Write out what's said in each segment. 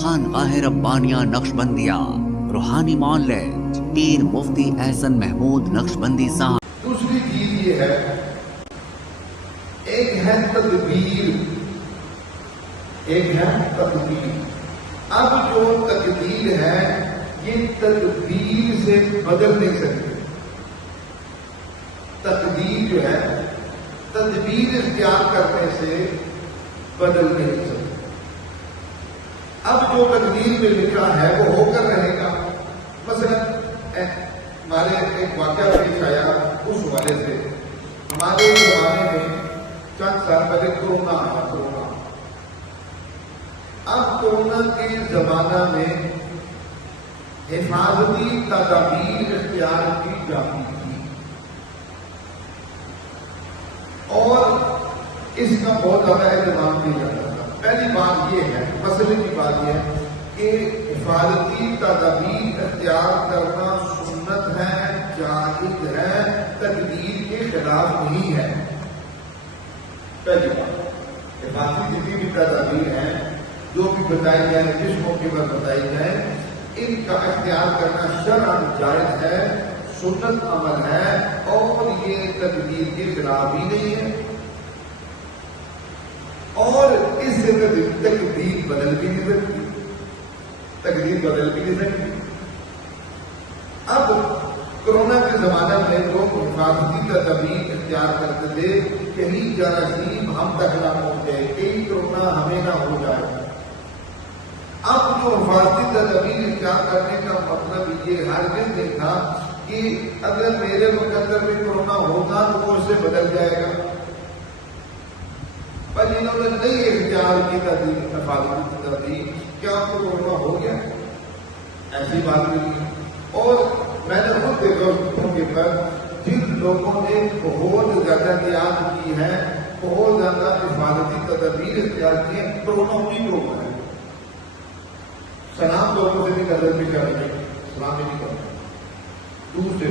خانقاہ ربانیہ نقشبندیہ روحانی معالج پیر مفتی احسن محمود نقشبندی صاحب۔ دوسری چیز یہ ہے، ایک ہے تدبیر، ایک ہے تدبیر۔ اب جو تقدیر ہے یہ تدبیر سے بدل نہیں سکتے۔ تقدیر جو ہے تدبیر اختیار کرنے سے بدل نہیں سکتے۔ اب جو تقدیر میں لکھا ہے وہ ہو کر رہے گا۔ مثلا ہمارے ایک واقعہ پیش آیا اس حوالے سے، ہمارے زمانے میں چند سال پہلے کورونا آیا۔ اب کورونا کے زمانہ میں حفاظتی تدابیر اختیار کی جاتی تھی اور اس کا بہت زیادہ اہتمام کیا جاتا تھا۔ پہلی بات یہ ہے، مسئلے کی بات یہ ہے کہ حفاظتی تدابیر اختیار کرنا سنت ہے، جائز ہے، تقدیر کے خلاف نہیں ہے۔ پہلی بات، حفاظتی جتنی بھی تدابیر ہیں جو بھی بتائی جائیں، جس موقع پر بتائی جائیں، ان کا اختیار کرنا شرعاً جائز ہے، سنت عمل ہے اور یہ تقدیر کے خلاف ہی نہیں ہے، اور اس سے تقدیر بدل بھی نہیں سکتی، تقدیر بدل بھی نہیں سکتی۔ اب کورونا کے زمانہ میں لوگ حفاظتی تدابیر اختیار کرتے تھے، کہیں جراثیم ہم تک نہ پہنچے، کہیں کورونا ہمیں نہ ہو جائے۔ اب جو حفاظتی تدابیر اختیار کرنے کا مطلب یہ ہرگز نہیں تھا کہ اگر میرے مقدر میں کورونا ہوگا تو وہ اس سے بدل جائے گا، پر انہوں نے نہیں اختیار کی تدابیر، حفاظتی تدابیر، کیا آپ کو کورونا ہو گیا؟ ایسی بات نہیں ہے۔ اور میں نے خود دیکھا اس موقع پر جن لوگوں نے بہت زیادہ احتیاط کی ہے، بہت زیادہ حفاظتی تدابیر اختیار کی ہیں، کورونا انہیں کو ہوا ہے۔ سلام لوگوں سے بھی قدر بھی کر رہے، سلام بھی نہیں کر رہے، دوسرے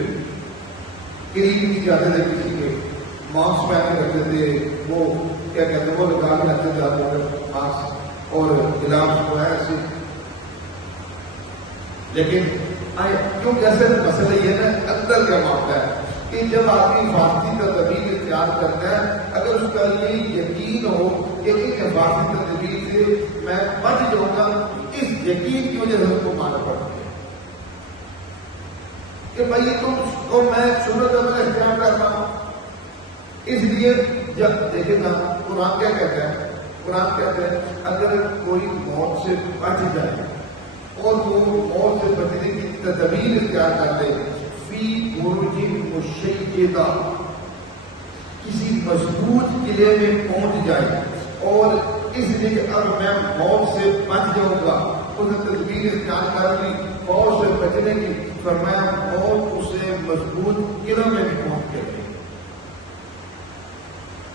قریب نہیں جاتے تھے، کسی کے ماسک پہن کے رکھتے تھے، وہ کیا کہتے ہیں وہ لگا کے رکھتے تھے ماسک اور گلاس جو ہے ایسے۔ لیکن کیونکہ اصل مسئلہ یہ ہے نا اندر کا معاملہ ہے کہ جب آدمی حفاظتی تدابیر اختیار کرتا ہے، اگر اس کا یہ یقین ہو کہ ان حفاظتی تدابیر سے میں بچ جاؤں گا، اس یقین کی وجہ سے اس کو مانا پڑتا ہے کہ بھائی تم کو میں سنت عمل اختیار کر رہا ہوں۔ اس لیے جب دیکھے نا قرآن کیا کہتا ہے، قرآن کہتا ہے اگر کوئی موت سے بچ جائے اور وہ موت سے بچنے کی تدابیر اختیار کر لے، فی برج مشیدہ، کسی مضبوط قلعے میں پہنچ جائے اور اس لیے کہ اب میں موت سے بچ جاؤں گا، اس نے تدبیر اختیار کر لی موت سے بچنے کی، فرمایا موت اسے مضبوط قلعے میں بھی پہنچ گئی۔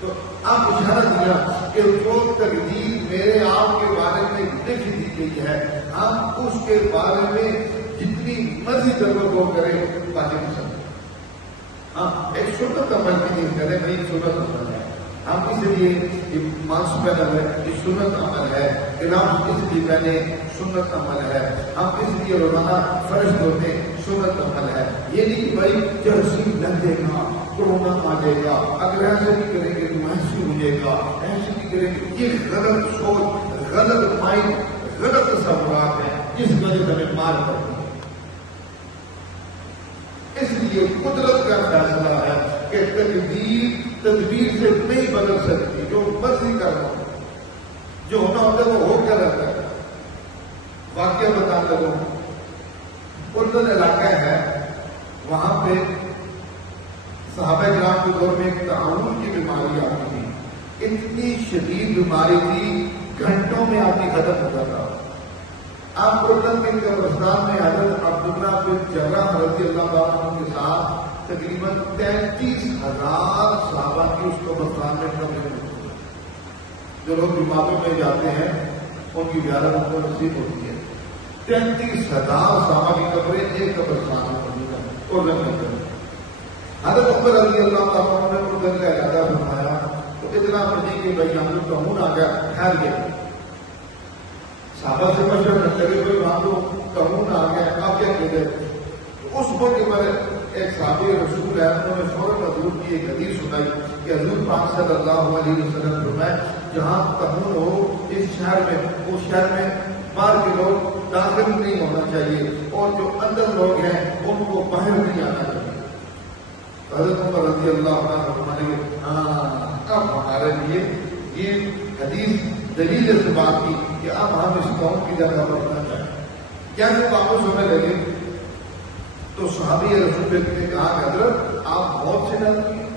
تو آپ اشارہ دیا کہ جو تقدیر میرے آپ کے بارے میں لکھ دی گئی ہے، ہم اس کے بارے میں جتنی مرضی ضرورت ہو کریں باتیں نہیں سکتے۔ ہاں ایک سنت عمل کی نہیں کریں، بھائی سنت عمل ہے، ہم اس لیے ماسک پہنا ہے یہ سنت عمل ہے، گلاس اس لیے پہنے سنت عمل ہے، ہم اس لیے روزانہ فرش دھوتے سنت عمل ہے۔ یہ نہیں کہ بھائی جراثیم لگ جائے گا، کورونا آ جائے گا، اگر ایسے نہیں کریں گے تو ایسے ہو جائے گا، ایسے نہیں کریں گے۔ یہ غلط سوچ، غلط مائنڈ، غلط تصورات ہیں جس وجہ سے ہمیں مار پڑتی ہے۔ اس لیے قدرت کا فیصلہ ہے کہ تدبیر سے نہیں بدل سکتی، جو مرضی کرنا جو ہونا ہوتا ہے وہ ہو کر رہتا ہے۔ واقعہ بتا دوں، اردن علاقہ ہے، وہاں پہ صحابہ کرام کے دور میں ایک تعاون کی بیماری آتی تھی، اتنی شدید بیماری تھی گھنٹوں میں آدمی ختم ہوتا تھا۔ آپ اردن کے قبرستان میں حضرت عبداللہ بن جرح رضی اللہ عنہ کے ساتھ تقریباً 33,000 صحابہ کی اس قبرستان میں قبریں ہوتی ہیں۔ جو لوگ جماعتوں میں جاتے ہیں ان کی زیارت ان کو نصیب ہوتی ہے۔ 33,000 صحابہ کی قبریں ایک قبرستان میں موجود ہیں اردن میں۔ حضرت عمر رضی اللہ عنہ نے اردن کا ارادہ فرمایا تو اتنا پڑھی کہ بھائی ہم لوگ کا خون آ گیا، ٹھہر گیا۔ صحابہ سے مشورہ کرتے ہوئے کوئی مان لو قانون آ گیا آپ کیا کہتے ہیں؟ اس موقع پر ایک صحابی رسول ہے انہوں نے فوراً حضور کی ایک حدیث سنائی کہ حضور پاک صلی اللہ علیہ وسلم فرمایا جہاں قانون ہو اس شہر میں اس شہر میں باہر کے لوگ داخل نہیں ہونا چاہیے اور جو اندر لوگ ہیں ان کو باہر نہیں آنا چاہیے. حضرت عمر رضی اللہ عنہ فرمانے ہاں اب ہمارے لیے یہ حدیث دلیل اس بات کی کہ اب ہم اس قوم کی جگہ بڑھنا چاہیں. کیا جو واپس ہونے لگے تو صحابی رسول نے کہا کہ حضرت آپ موت سے ڈرتی ہیں,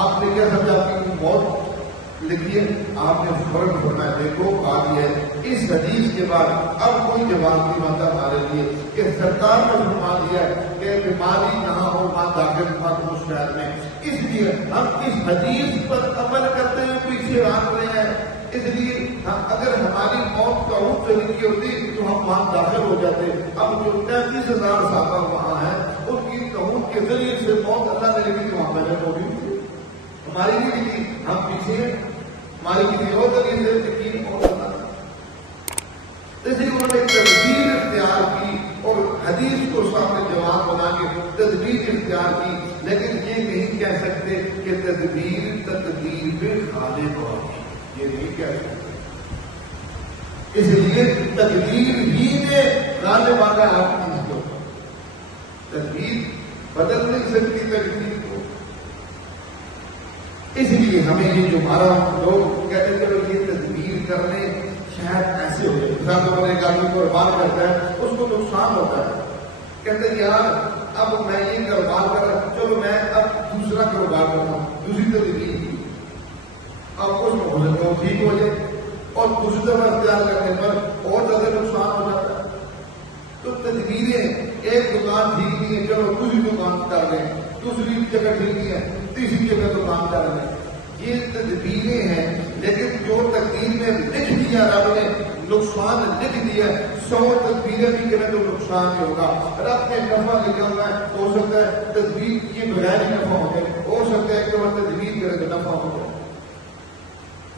آپ نے کیا سمجھا کہ موت لکھیے. آپ نے فوراً فرمایا دیکھو بات یہ ہے اس حدیث کے بعد اب کوئی جواب نہیں بنتا ہمارے لیے کہ سرکار نے فرما دیا ہے کہ بیماری نہ ہو وہاں داخل مت ہو شہر میں. اس لیے ہم اس حدیث پر عمل کرتے ہوئے پیچھے ہٹ رہے ہیں. اس لیے اگر ہماری موت کا حکم سے لکھی ہوتی تو ہم وہاں داخل ہو جاتے. اب جو 33,000 صحابہ وہاں ہیں ان کی قانون کے ذریعے سے موت اللہ نے لکھی تو وہاں پہلے موجود. ہماری بھی لکھی ہم پیچھے ہماری کسی اور طریقے سے یقین اور کرنا. اس لیے انہوں نے ایک تدبیر اختیار کی اور حدیث کو سامنے جواب بنا کے تدبیر اختیار کی. لیکن یہ نہیں کہہ سکتے کہ تدبیر تقدیر پہ غالب ہو, یہ نہیں کہہ سکتے. اس لیے تقدیر ہی نے غالب آنا ہے آپ چیز کو. تدبیر بدل نہیں سکتی تقدیر کو. اس لیے ہمیں یہ جو ہمارا لوگ کہتے چلو یہ تدبیر کرنے شاید ایسے ہو جائے. مثال ایک آدمی کاروبار کرتا ہے اس کو نقصان ہوتا ہے, کہتے ہیں یار اب میں یہ کاروبار کر رہا ہوں چلو میں اب دوسرا کاروبار کرتا ہوں, دوسری تدبیر کی اب اس میں ہو سکتا ہے ٹھیک ہو جائے اور دوسری دفعہ اختیار کرنے پر اور زیادہ نقصان ہو جاتا ہے. تو تدبیریں ایک دکان ٹھیک نہیں ہے چلو دوسری دکان کر رہے ہیں, دوسری جگہ ٹھیک نہیں ہے تیسری جگہ دکان کر رہے ہیں. یہ تدبیریں ہیں لیکن جو تقدیر میں لکھ دیا رب نے نقصان لکھ دیا 100 تدبیریں بھی کریں تو نقصان نہیں ہوگا. رب نے نفع لکھا ہوا ہے, ہو سکتا ہے تدبیر یہ بغیر نفع ہو جائے, ہو سکتا ہے کہ وہ تدبیر کرے تو نفع ہو جائے.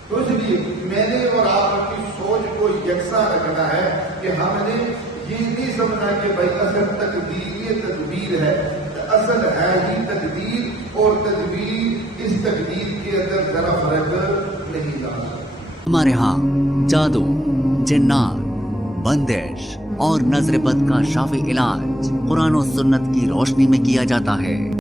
تو اس لیے میں نے اور آپ کی سوچ کو یکساں رکھنا ہے کہ ہم نے یہ نہیں سمجھنا کہ بھائی اصل تقدیر یہ تدبیر ہے. اصل ہے ہی تقدیر اور تدبیر اس تقدیر کے اندر ذرا فرق نہیں لا سکتا. ہمارے ہاں جادو, جنات, بندش اور نظر بد کا شافی علاج قرآن و سنت کی روشنی میں کیا جاتا ہے.